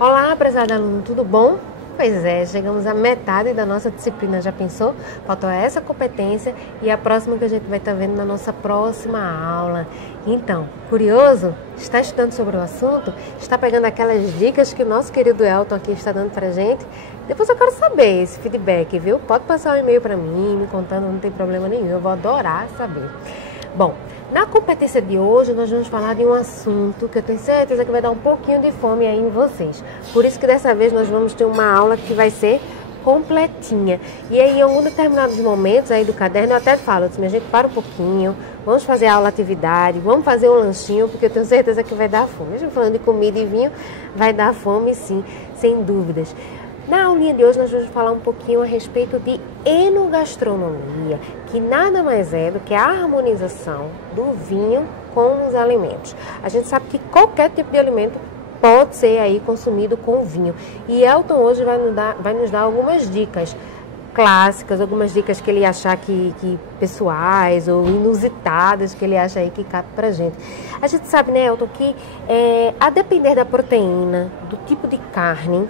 Olá, prezado aluno, tudo bom? Pois é, chegamos à metade da nossa disciplina, já pensou? Faltou essa competência e a próxima que a gente vai estar vendo na nossa próxima aula. Então, curioso? Está estudando sobre o assunto? Está pegando aquelas dicas que o nosso querido Elton aqui está dando pra gente? Depois eu quero saber esse feedback, viu? Pode passar um e-mail para mim, me contando, não tem problema nenhum, eu vou adorar saber. Bom, na competência de hoje nós vamos falar de um assunto que eu tenho certeza que vai dar um pouquinho de fome aí em vocês. Por isso que dessa vez nós vamos ter uma aula que vai ser completinha. E aí em alguns determinados momentos aí do caderno eu até falo, assim, a gente para um pouquinho, vamos fazer a aula atividade, vamos fazer um lanchinho, porque eu tenho certeza que vai dar fome. Mesmo falando de comida e vinho, vai dar fome sim, sem dúvidas. Na aulinha de hoje nós vamos falar um pouquinho a respeito de enogastronomia, que nada mais é do que a harmonização do vinho com os alimentos. A gente sabe que qualquer tipo de alimento pode ser aí consumido com vinho. E Elton hoje vai nos dar algumas dicas clássicas, algumas dicas que ele achar que pessoais ou inusitadas que ele acha aí que cabe pra gente. A gente sabe, né, Elton, que a depender da proteína, do tipo de carne,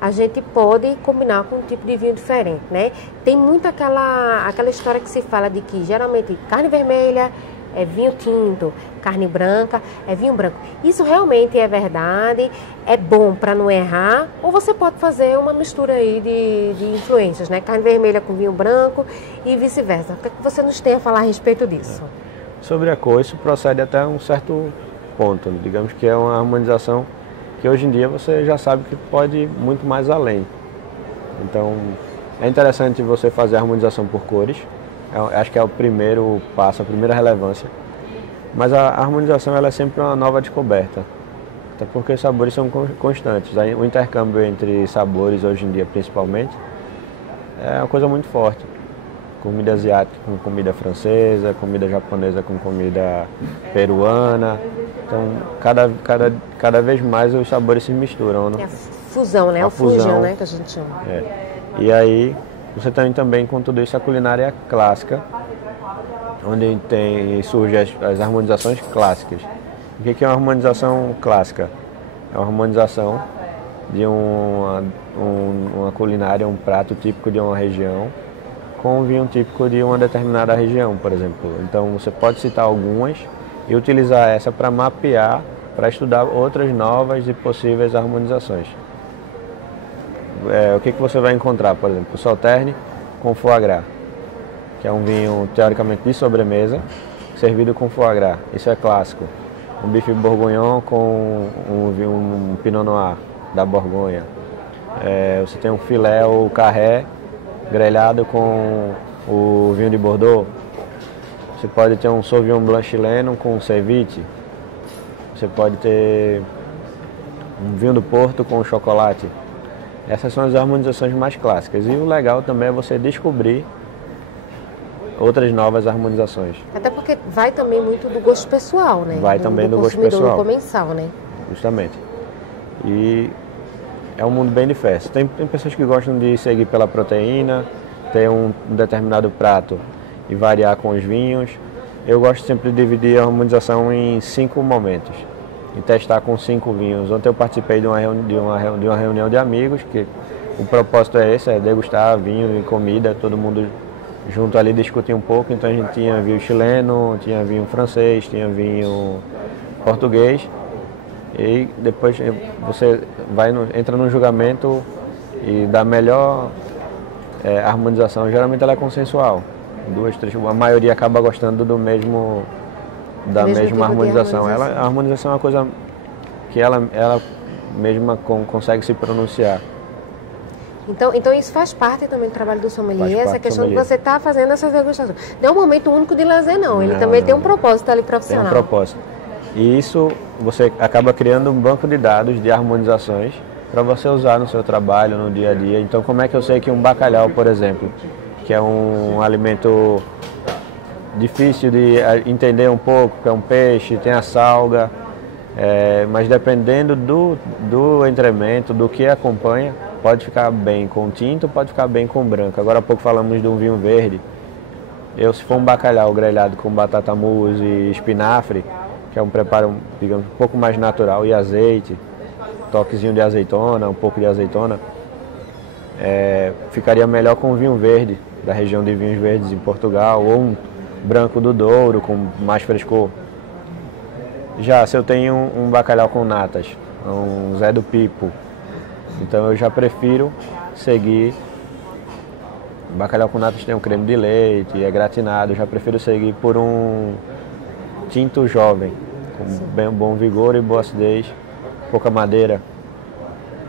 a gente pode combinar com um tipo de vinho diferente, né? Tem muito aquela história que se fala de que geralmente carne vermelha é vinho tinto, carne branca é vinho branco. Isso realmente é verdade, é bom para não errar, ou você pode fazer uma mistura aí de influências, né? Carne vermelha com vinho branco e vice-versa. O que você nos tem a falar a respeito disso? Sobre a cor, isso procede até um certo ponto, digamos que é uma harmonização que hoje em dia você já sabe que pode ir muito mais além. Então, é interessante você fazer a harmonização por cores. Acho que é o primeiro passo, a primeira relevância. Mas a harmonização ela é sempre uma nova descoberta. Até porque os sabores são constantes. O intercâmbio entre sabores, hoje em dia principalmente, é uma coisa muito forte. Comida asiática com comida francesa, comida japonesa com comida peruana. Então, cada vez mais os sabores se misturam, né? É a fusão, né? A o fusion, fusão, né? Que a gente chama. E aí, você tem também com tudo isso a culinária clássica, onde surgem as harmonizações clássicas. O que é uma harmonização clássica? É uma harmonização de uma culinária, um prato típico de uma região, com um vinho típico de uma determinada região, por exemplo. Então, você pode citar algumas e utilizar essa para mapear, para estudar outras novas e possíveis harmonizações. O que você vai encontrar, por exemplo, o Sauternes com foie gras, que é um vinho teoricamente de sobremesa, servido com foie gras. Isso é clássico. Um bife bourguignon com um pinot noir da Borgonha. Você tem um filé ou carré grelhado com o vinho de Bordeaux. Você pode ter um Sauvignon Blanc chileno com ceviche. Você pode ter um vinho do Porto com chocolate. Essas são as harmonizações mais clássicas. E o legal também é você descobrir outras novas harmonizações. Até porque vai também muito do gosto pessoal, né? Vai também do gosto pessoal. Do comensal, né? Justamente. E é um mundo bem diverso. Tem pessoas que gostam de seguir pela proteína, ter um determinado prato e variar com os vinhos. Eu gosto sempre de dividir a harmonização em 5 momentos e testar com 5 vinhos. Ontem eu participei de uma reunião de amigos, que o propósito é esse, é degustar vinho e comida, todo mundo junto ali discutir um pouco. Então a gente tinha vinho chileno, tinha vinho francês, tinha vinho português. E depois você entra no julgamento e da melhor harmonização. Geralmente ela é consensual. 2, 3, a maioria acaba gostando da mesma tipo harmonização. A harmonização é uma coisa que ela mesma consegue se pronunciar. Então isso faz parte também do trabalho do sommelier, essa questão de você estar fazendo essas degustações. Não é um momento único de lazer, não. Ele também tem um propósito ali profissional. Tem um propósito. E isso você acaba criando um banco de dados de harmonizações para você usar no seu trabalho, no dia a dia. Então, como é que eu sei que um bacalhau, por exemplo, que é um alimento difícil de entender um pouco, que é um peixe, tem a salga, mas dependendo do entremento, do que acompanha, pode ficar bem com tinto, pode ficar bem com branco. Agora há pouco falamos de um vinho verde. Se for um bacalhau grelhado com batata mousse e espinafre, que é um preparo, digamos, um pouco mais natural, e azeite, toquezinho de azeitona, um pouco de azeitona, ficaria melhor com um vinho verde, da região de vinhos verdes em Portugal, ou um branco do Douro, com mais frescor. Já se eu tenho um bacalhau com natas, um Zé do Pipo, então eu já prefiro seguir. Bacalhau com natas tem um creme de leite, é gratinado, eu já prefiro seguir por um tinto jovem, com bem bom vigor e boa acidez, pouca madeira,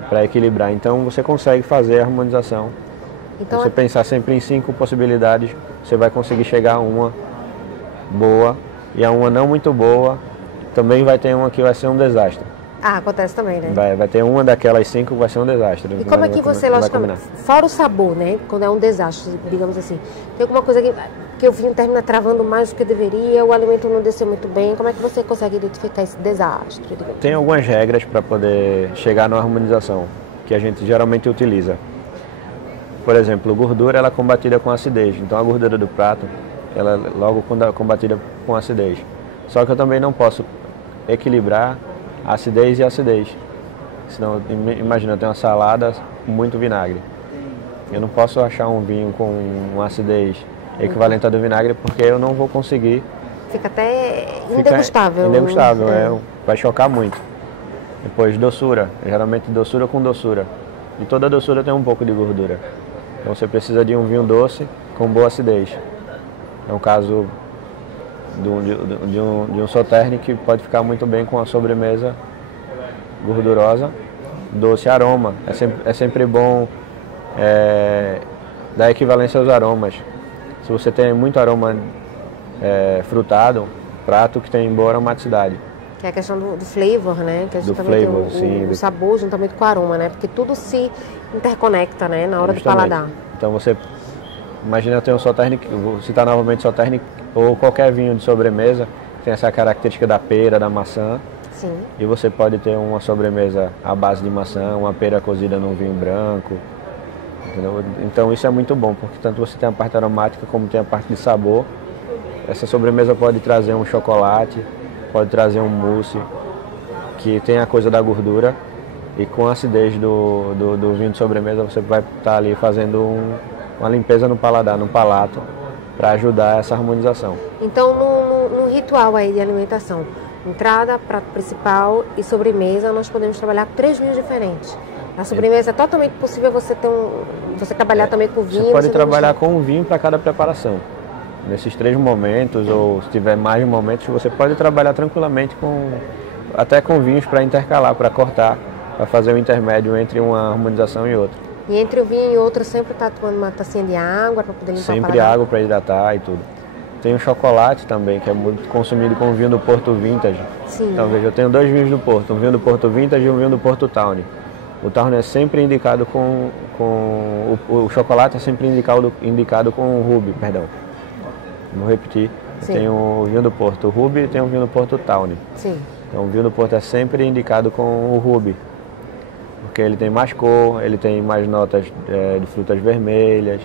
para equilibrar. Então você consegue fazer a harmonização. Então, você pensar sempre em 5 possibilidades, você vai conseguir chegar a uma boa, e a uma não muito boa, também vai ter uma que vai ser um desastre. Ah, acontece também, né? Vai ter uma daquelas 5 que vai ser um desastre. E como é que você, logicamente, fora o sabor, né? Quando é um desastre, digamos assim, tem alguma coisa que o vinho termina travando mais do que deveria, o alimento não desceu muito bem, como é que você consegue identificar esse desastre? Digamos? Tem algumas regras para poder chegar na harmonização, que a gente geralmente utiliza. Por exemplo, gordura ela é combatida com acidez, então a gordura do prato, ela é logo combatida com acidez. Só que eu também não posso equilibrar acidez e acidez. Senão, imagina, eu tenho uma salada com muito vinagre. Eu não posso achar um vinho com uma acidez equivalente à do vinagre, porque eu não vou conseguir. Fica até indegustável. Indegustável, vai chocar muito. Depois, doçura. Geralmente, doçura com doçura. E toda doçura tem um pouco de gordura. Então, você precisa de um vinho doce com boa acidez. É um caso de um Sauternes que pode ficar muito bem com a sobremesa gordurosa, doce aroma. É sempre bom dar equivalência aos aromas. Se você tem muito aroma frutado, prato que tem boa aromaticidade. Que é a questão do flavor, né? Que a gente do também flavor, tem o sabor juntamente com o aroma, né? Porque tudo se interconecta, né? Na hora do paladar. Então você imagina eu ter um Sauternes, vou citar novamente Sauternes, ou qualquer vinho de sobremesa, que tem essa característica da pera, da maçã. Sim. E você pode ter uma sobremesa à base de maçã, uma pera cozida num vinho branco. Entendeu? Então isso é muito bom, porque tanto você tem a parte aromática como tem a parte de sabor. Essa sobremesa pode trazer um chocolate, pode trazer um mousse, que tem a coisa da gordura. E com a acidez do vinho de sobremesa você vai estar ali fazendo uma limpeza no paladar, no palato, para ajudar essa harmonização. Então, no ritual aí de alimentação, entrada, prato principal e sobremesa, nós podemos trabalhar com 3 vinhos diferentes. Na sobremesa é totalmente possível você trabalhar também com vinho. Você pode trabalhar com um vinho para cada preparação. Nesses 3 momentos, ou se tiver mais momentos, você pode trabalhar tranquilamente até com vinhos para intercalar, para cortar, para fazer o intermédio entre uma harmonização e outra. E entre o vinho e outro sempre está tomando uma tacinha de água para poder limpar sempre o paladar? Água para hidratar e tudo. Tem o chocolate também, que é muito consumido com o vinho do Porto Vintage. Sim. Então veja, eu tenho 2 vinhos do Porto, um vinho do Porto Vintage e um vinho do Porto Tawny. O Tawny é sempre indicado o chocolate é sempre indicado com o Ruby, perdão. Vou repetir. Sim. Tem o vinho do Porto Ruby e tem o vinho do Porto Tawny. Sim. Então o vinho do Porto é sempre indicado com o Ruby, porque ele tem mais cor, ele tem mais notas de frutas vermelhas,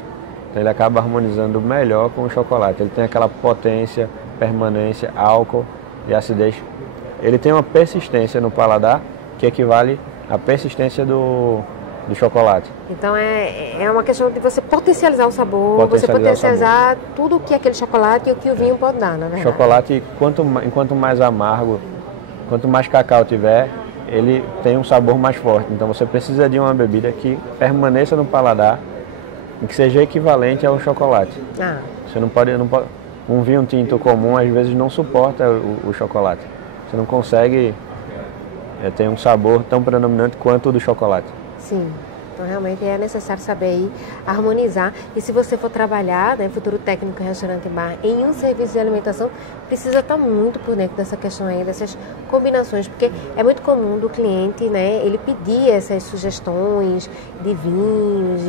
então ele acaba harmonizando melhor com o chocolate. Ele tem aquela potência, permanência, álcool e acidez. Ele tem uma persistência no paladar que equivale à persistência do chocolate. Então é uma questão de você potencializar o sabor, você potencializar tudo o que aquele chocolate e o que o vinho pode dar, na verdade. Chocolate, enquanto mais amargo, quanto mais cacau tiver, ele tem um sabor mais forte. Então você precisa de uma bebida que permaneça no paladar e que seja equivalente ao chocolate. Ah. Você não pode, um vinho tinto comum às vezes não suporta o chocolate. Você não consegue ter um sabor tão predominante quanto o do chocolate. Sim. Então, realmente é necessário saber aí harmonizar. E se você for trabalhar, né, futuro técnico em restaurante bar, em um serviço de alimentação, precisa estar muito por dentro dessa questão aí, dessas combinações, porque é muito comum do cliente, né, ele pedir essas sugestões de vinhos,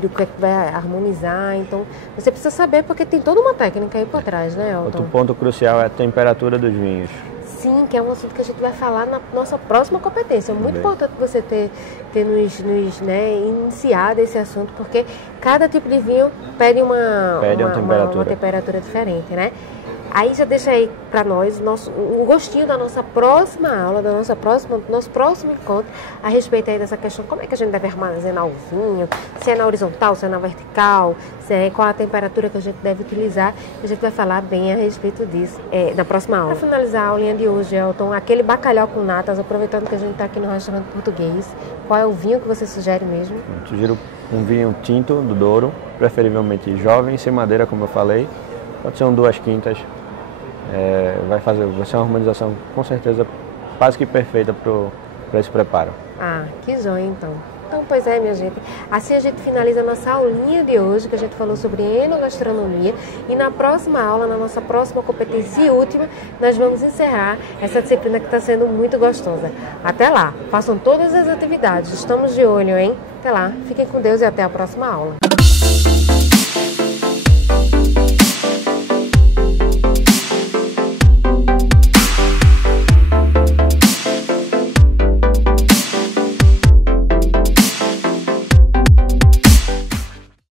do que vai harmonizar. Então, você precisa saber, porque tem toda uma técnica aí por trás, né, Elton? Outro ponto crucial é a temperatura dos vinhos. Sim, que é um assunto que a gente vai falar na nossa próxima competência. É muito importante você ter iniciado esse assunto, porque cada tipo de vinho pede uma temperatura diferente, né? Aí já deixa aí para nós o gostinho da nossa próxima aula, do nosso próximo encontro, a respeito aí dessa questão, como é que a gente deve armazenar o vinho, se é na horizontal, se é na vertical, qual a temperatura que a gente deve utilizar. A gente vai falar bem a respeito disso na próxima aula. Para finalizar a aulinha de hoje, Elton, aquele bacalhau com natas, aproveitando que a gente está aqui no restaurante português, qual é o vinho que você sugere mesmo? Eu sugiro um vinho tinto do Douro, preferivelmente jovem, sem madeira, como eu falei. Pode ser um 2/5. Vai ser uma harmonização com certeza quase que perfeita para esse preparo. Ah, que joia então. Então, pois é, minha gente. Assim a gente finaliza a nossa aulinha de hoje, que a gente falou sobre enogastronomia. E na próxima aula, na nossa próxima competência e última, nós vamos encerrar essa disciplina que está sendo muito gostosa. Até lá, façam todas as atividades. Estamos de olho, hein? Até lá, fiquem com Deus e até a próxima aula.